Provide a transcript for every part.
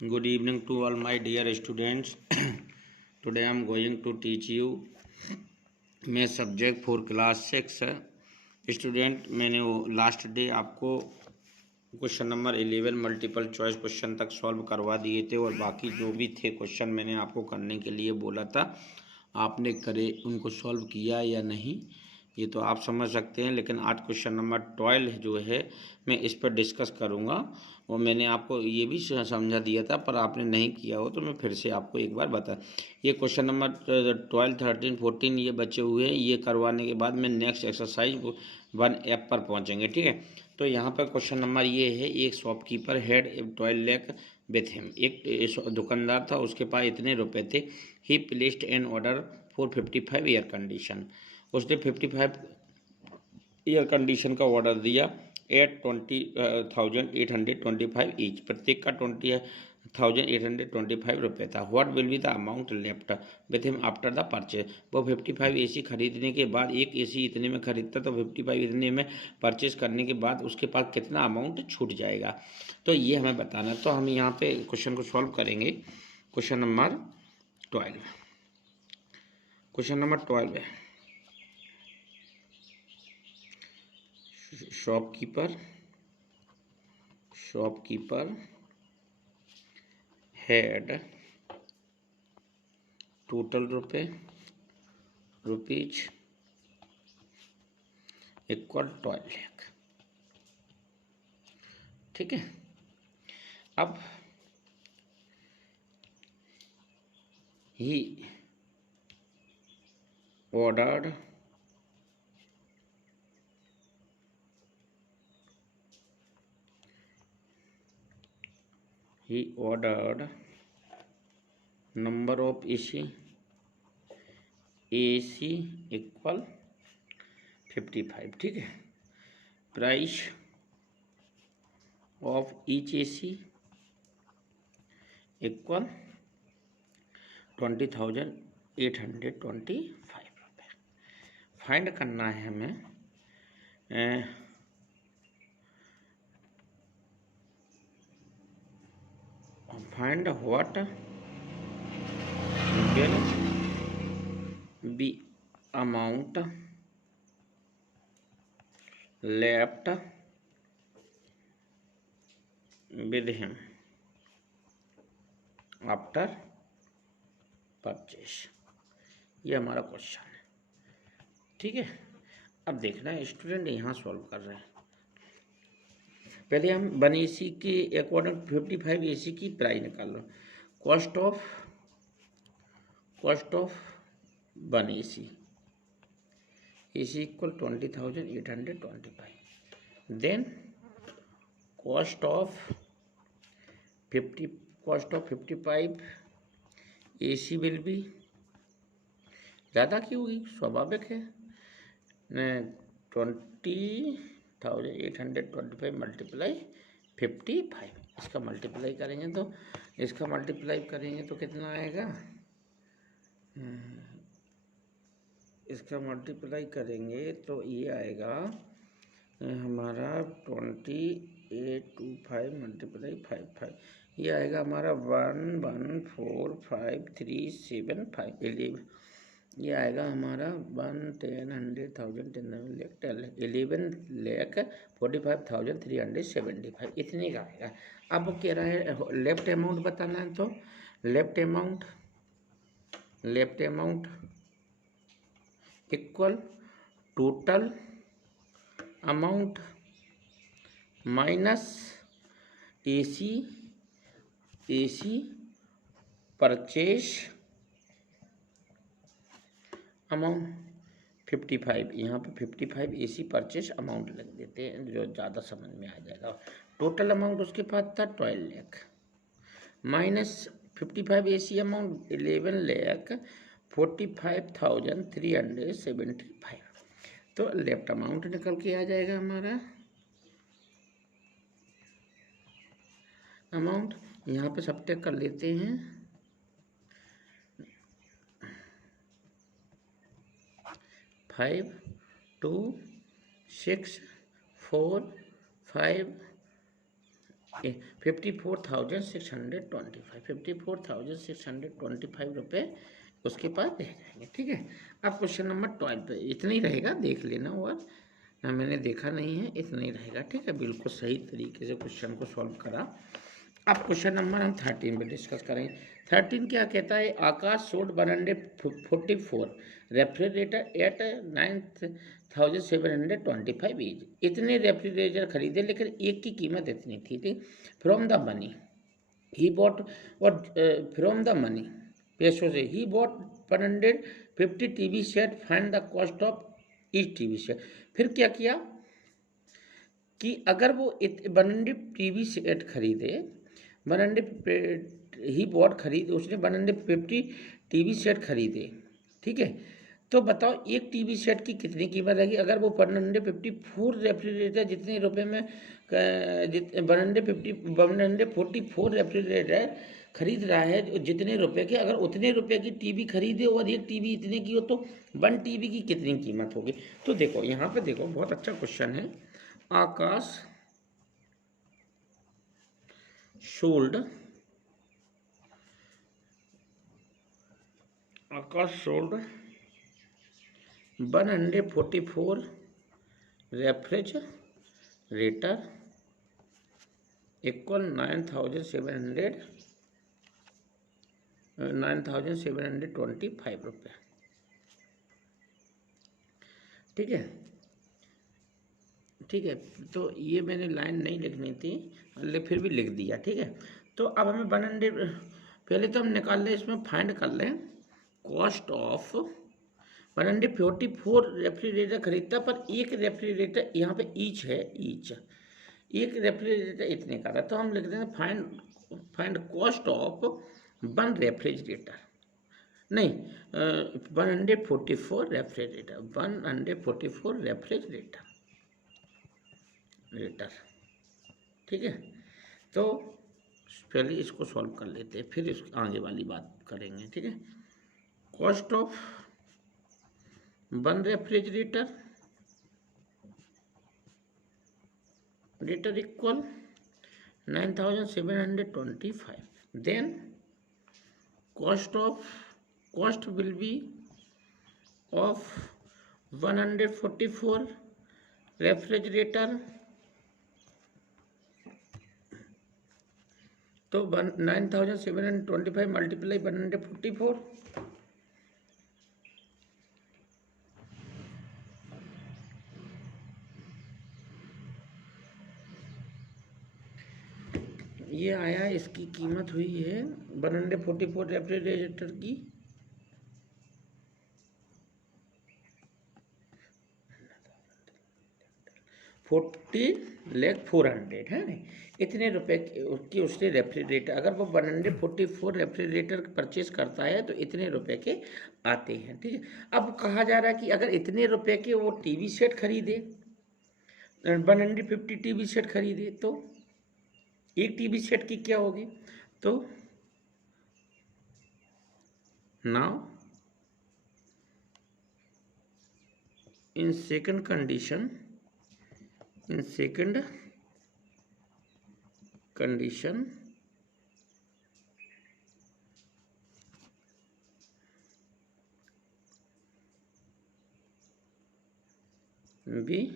Good evening to all my dear students. Today I am going to teach you math subject for class 6 student. मैंने वो last day आपको question number 11 multiple choice question तक solve करवा दिए थे और बाकी जो भी थे क्वेश्चन मैंने आपको करने के लिए बोला था, आपने करे उनको सॉल्व किया या नहीं ये तो आप समझ सकते हैं। लेकिन आज क्वेश्चन नंबर 12 जो है मैं इस पर डिस्कस करूंगा और मैंने आपको ये भी समझा दिया था पर आपने नहीं किया हो तो मैं फिर से आपको एक बार बता। ये क्वेश्चन नंबर 12, 13, 14 ये बचे हुए हैं। ये करवाने के बाद मैं नेक्स्ट एक्सरसाइज 1F पर पहुंचेंगे, ठीक है। तो यहाँ पर क्वेश्चन नंबर ये है, एक shopkeeper had a 12 lakh with him. एक दुकानदार था, उसके पास इतने रुपए थे। He placed an order for 55 air condition. उसने 55 एयर कंडीशन का ऑर्डर दिया एट 20,825 ईच। प्रत्येक का 20,825 रुपये था। What will be the amount left with him after the purchase. वो 55 एसी खरीदने के बाद, एक एसी इतने में खरीदता तो 55 इतने में परचेज करने के बाद उसके पास कितना अमाउंट छूट जाएगा, तो ये हमें बताना। तो हम यहाँ पे क्वेश्चन को सॉल्व करेंगे। क्वेश्चन नंबर 12 है, shopkeeper had total rupees equal 12 lakh, ठीक है। अब he ordered number of AC equal 55, ठीक है। Price of each AC equal 20,825 रुपये। फाइंड करना है हमें find what will B amount left with him after purchase. ये हमारा क्वेश्चन है, ठीक है। अब देखना है स्टूडेंट यहाँ सॉल्व कर रहे हैं। पहले हम 1 AC के अकॉर्डिंग 55 AC की प्राइस निकाल लो। Cost of 1 AC equal 20,825। Then cost of 55 AC will be ज़्यादा की होगी, स्वाभाविक है। 20,825 मल्टीप्लाई 55, इसका मल्टीप्लाई करेंगे तो कितना आएगा? इसका मल्टीप्लाई करेंगे तो ये आएगा हमारा 2825 मल्टीप्लाई 55, ये आएगा हमारा 1,145,375 11। ये आएगा हमारा 11,45,375 इतने का आएगा। अब वो कह रहा है लेफ्ट अमाउंट बताना है, तो left amount equal total amount minus AC purchase amount 55। यहाँ पे 55 AC परचेज अमाउंट लिख देते हैं जो ज़्यादा समझ में आ जाएगा। टोटल अमाउंट उसके पास था 12 लाख माइनस 55 AC अमाउंट 11,45,375। तो लेफ्ट अमाउंट निकल के आ जाएगा हमारा अमाउंट। यहाँ पे सब्ट्रैक्ट कर लेते हैं। 5 2 6 4 5 54,625 54,625 रुपये उसके पास रह जाएंगे। ठीक है, अब क्वेश्चन नंबर 12 पे इतना ही रहेगा, देख लेना, और मैंने देखा नहीं है, इतना ही रहेगा। ठीक है, बिल्कुल सही तरीके से क्वेश्चन को सॉल्व करा। अब क्वेश्चन नंबर हम 13 पे डिस्कस करेंगे। 13 क्या कहता है, आकाश सोल्ड 144 रेफ्रिजरेटर एट 9,725 ईच। इतने रेफ्रिजरेटर खरीदे लेकिन एक की कीमत इतनी थी। ठीक, from the money he bought और फ्रॉम द मनी पैसों से he bought 150 TV set, find the cost of each TV set. फिर क्या किया कि अगर वो 100 टीवी सेट खरीदे, 100 ही बॉट खरीदे, उसने 150 टीवी सेट खरीदे। ठीक है, तो बताओ एक टीवी सेट की कितनी कीमत रहेगी। अगर वो 154 रेफ्रिजरेटर जितने रुपए में 144 रेफ्रिजरेटर खरीद रहा है जितने रुपए के, अगर उतने रुपए की टीवी खरीदे और एक टीवी इतने की हो तो 1 टीवी की कितनी कीमत होगी। तो देखो यहाँ पे देखो, बहुत अच्छा क्वेश्चन है। आकाश सोल्ड 144 रेफ्रिजरेटर इक्वल 9,725 रुपये। ठीक है, ठीक है, तो ये मैंने लाइन नहीं लिखनी थी, फिर भी लिख दिया। ठीक है, तो अब हमें 100, पहले तो हम निकाल लें, इसमें फाइंड कर लें कॉस्ट ऑफ 144 रेफ्रिजरेटर खरीदता, पर एक रेफ्रिजरेटर यहाँ पे ईच है, ईच एक रेफ्रिजरेटर इतने का था, तो हम लिख देंगे फाइंड कॉस्ट ऑफ 1 रेफ्रिजरेटर, नहीं 144 रेफ्रिजरेटर, 144 रेफ्रिजरेटर। ठीक है, तो पहले इसको सॉल्व कर लेते हैं, फिर इस आगे वाली बात करेंगे। ठीक है, cost of 1 refrigerator equal 9,725, then cost will be of 144 refrigerator, तो 9,725 मल्टीप्लाई 144, ये आया, इसकी कीमत हुई है 144 रेफ्रिजरेटर की 40,04,000 है ना, इतने रुपए की उसने रेफ्रिजरेटर, अगर वो 144 रेफ्रिजरेटर परचेज करता है तो इतने रुपए के आते हैं। ठीक है, अब कहा जा रहा है कि अगर इतने रुपए के वो टीवी सेट खरीदे, 150 टीवी सेट खरीदे, तो एक टीवी सेट की क्या होगी। तो now in second condition be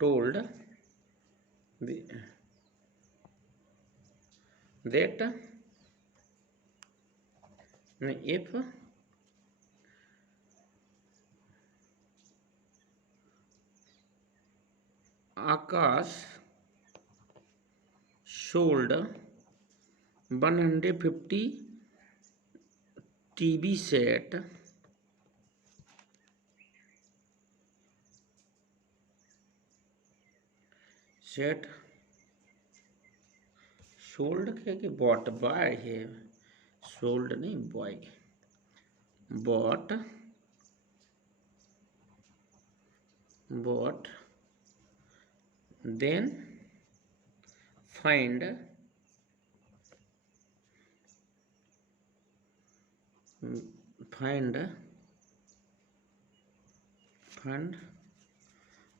told that if Akash sold 150 TV set sold क्या कि बॉट, बाय है, सोल्ड नहीं, boy, bought then find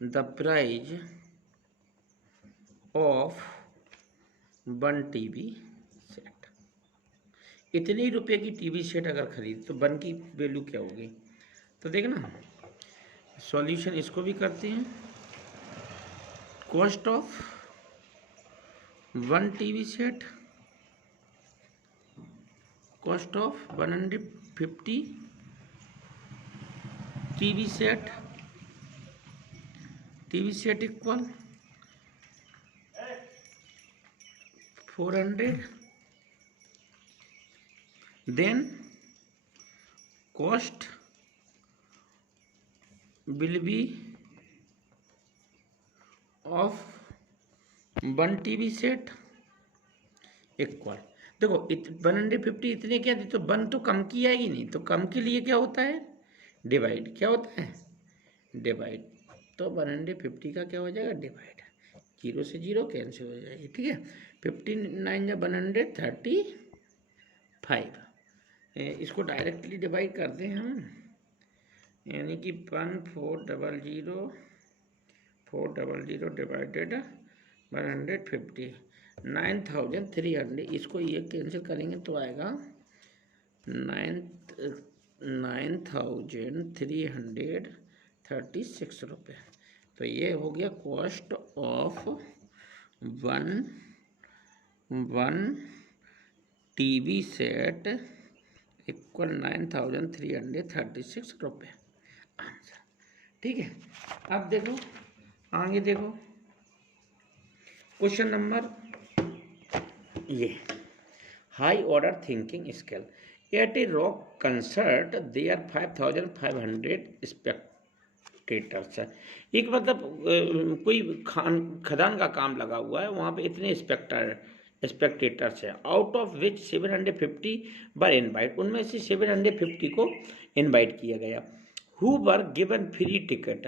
the price of 1 TV set. इतने ही रुपये की टीवी सेट अगर खरीद तो 1 की वैल्यू क्या होगी? तो देखना सॉल्यूशन इसको भी करते हैं। Cost of 1 TV set, cost of 150 TV set equal 400, then cost will be of 1 TV set equal, देखो 150 इतने क्या थे, तो 1 तो कम की आएगी नहीं, तो कम के लिए क्या होता है? डिवाइड। क्या होता है? डिवाइड। तो 150 का क्या हो जाएगा? डिवाइड। 0 से 0 कैंसिल हो जाएगी, ठीक है। 59 या 135, इसको डायरेक्टली डिवाइड करते हैं हम, यानी कि 400 डिवाइडेड 150, 9300। इसको ये कैंसिल करेंगे तो आएगा 9336 रुपये। तो ये हो गया cost of 1 TV set equal 9336 रुपये, आंसर। ठीक है, अब देखो आगे देखो क्वेश्चन नंबर ये, high order thinking scale. At a rock concert there 5500 spectators. एक मतलब कोई खदान का काम लगा हुआ है, वहाँ पे इतने स्पेक्टेटर्स है, out of which 750 were invite, उनमें से 750 को इनवाइट किया गया। Who were given free ticket,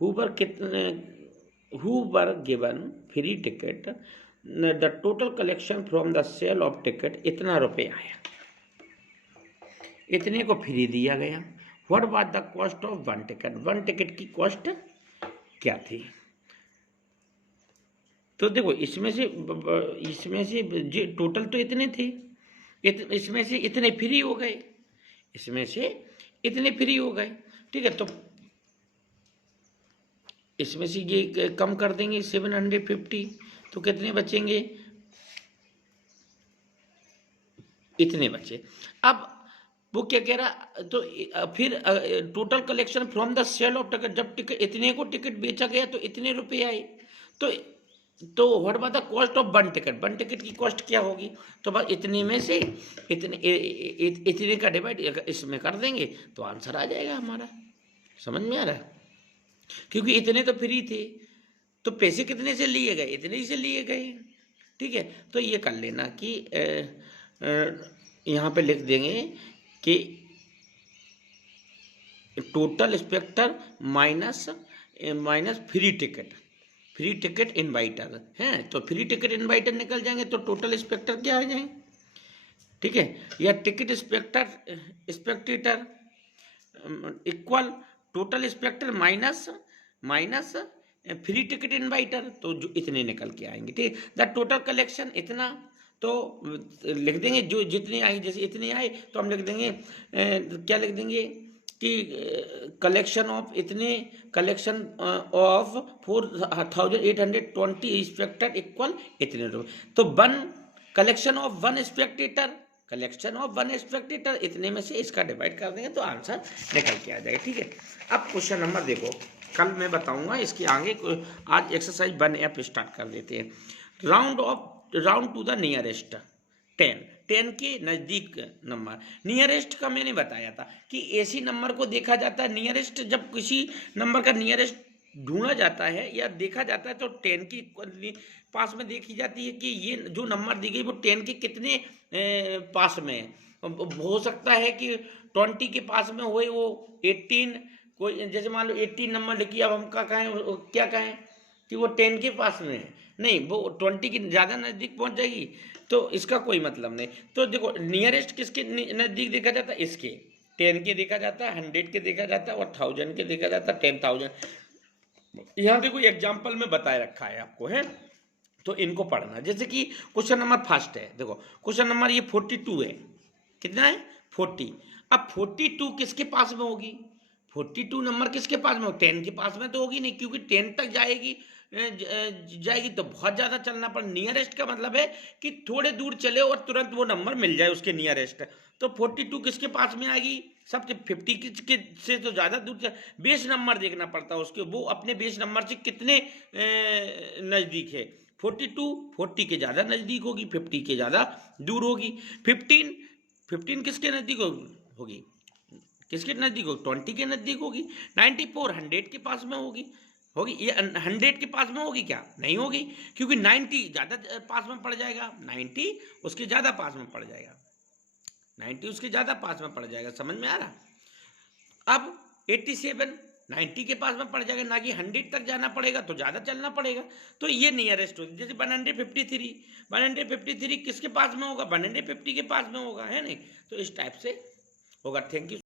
who were given free ticket, the total collection from the sale of ticket इतना रुपये आया, इतने को फ्री दिया गया। What was the cost of 1 ticket, 1 ticket की कॉस्ट क्या थी? तो देखो इसमें से जो टोटल तो इतने थे, इसमें से इतने फ्री हो गए, इसमें से इतने फ्री हो गए, ठीक है। तो इसमें से ये कम कर देंगे 750, तो कितने बचेंगे? इतने बचे। अब वो क्या कह रहा, तो फिर total collection from the sale of ticket, जब टिकट इतने को टिकट बेचा गया तो इतने रुपए आए। तो what was the cost of 1 ticket, 1 ticket की कॉस्ट क्या होगी? तो बस इतने में से इतने का डिवाइड इसमें कर देंगे तो आंसर आ जाएगा हमारा। समझ में आ रहा है? क्योंकि इतने तो फ्री थे, तो पैसे कितने से लिए गए? इतने ही से लिए गए, ठीक है। तो ये कर लेना कि यहाँ पे लिख देंगे कि total spectator minus free ticket inviter है, तो फ्री टिकट इनवाइटर निकल जाएंगे तो टोटल स्पेक्टर क्या आ जाएंगे, ठीक है। या ticket spectator equal total spectator minus free ticket inviter, तो जो इतने निकल के आएंगे, ठीक है। द टोटल कलेक्शन इतना, तो लिख देंगे जो जितने आई, जैसे इतने आए तो हम लिख देंगे क्या लिख देंगे कि कलेक्शन ऑफ 4820 स्पेक्टर इक्वल इतने रुपये। तो 1 कलेक्शन ऑफ 1 स्पेक्टेटर इतने में से इसका डिवाइड कर देंगे तो आंसर निकल के आ जाएगा, ठीक है। अब क्वेश्चन नंबर देखो, कल मैं बताऊंगा इसके आगे, आज एक्सरसाइज 1F स्टार्ट कर देते हैं। राउंड टू द नियरेस्ट 10 के नज़दीक नंबर। नियरेस्ट का मैंने बताया था कि ऐसी नंबर को देखा जाता है, नियरेस्ट जब किसी नंबर का नियरेस्ट ढूंढा जाता है या देखा जाता है तो 10 की पास में देखी जाती है कि ये जो नंबर दी गई वो 10 के कितने पास में है। हो सकता है कि 20 के पास में होए वो 18, कोई जैसे मान लो 18 नंबर लिखी, अब हम क्या कहें कि वो 10 के पास में है, नहीं, वो 20 की ज़्यादा नज़दीक पहुंच जाएगी, तो इसका कोई मतलब नहीं। तो देखो नियरेस्ट किसके नज़दीक देखा जाता है? इसके 10 के देखा जाता है, 100 के देखा जाता है और 1000 के देखा जाता है, 10,000। यहाँ देखो एग्जाम्पल में बताए रखा है आपको, है तो इनको पढ़ना। जैसे कि क्वेश्चन नंबर फर्स्ट है, देखो क्वेश्चन नंबर ये 42 है, कितना है 40। अब 42 किसके पास में होगी, 42 नंबर किसके पास में हो, 10 के पास में तो होगी नहीं, क्योंकि 10 तक जाएगी जाएगी तो बहुत ज़्यादा चलना पड़। नियरेस्ट का मतलब है कि थोड़े दूर चले और तुरंत वो नंबर मिल जाए उसके नियरेस्ट। तो 42 किसके पास में आएगी, सबसे 50 के से तो ज़्यादा दूर, बेस नंबर देखना पड़ता है उसके, वो अपने बेस नंबर से कितने नज़दीक है। 42 40 के ज़्यादा नज़दीक होगी, 50 के ज़्यादा दूर होगी। 15 किसके नज़दीक होगी, किसके नज़दीक होगी, 20 के नज़दीक होगी। 94 100 के पास में होगी, ये 100 के पास में होगी क्या, नहीं होगी, क्योंकि 90 ज़्यादा पास में पड़ जाएगा, 90 उसके ज़्यादा पास में पड़ जाएगा, 90 उसके ज़्यादा पास में पड़ जाएगा, समझ में आ रहा। अब 87 90 के पास में पड़ जाएगा, ना कि 100 तक जाना पड़ेगा, तो ज़्यादा चलना पड़ेगा। तो ये नियरेस्ट होगी। जैसे 153 किसके पास में होगा, 150 के पास में होगा, है नहीं, तो इस टाइप से होगा। Thank you.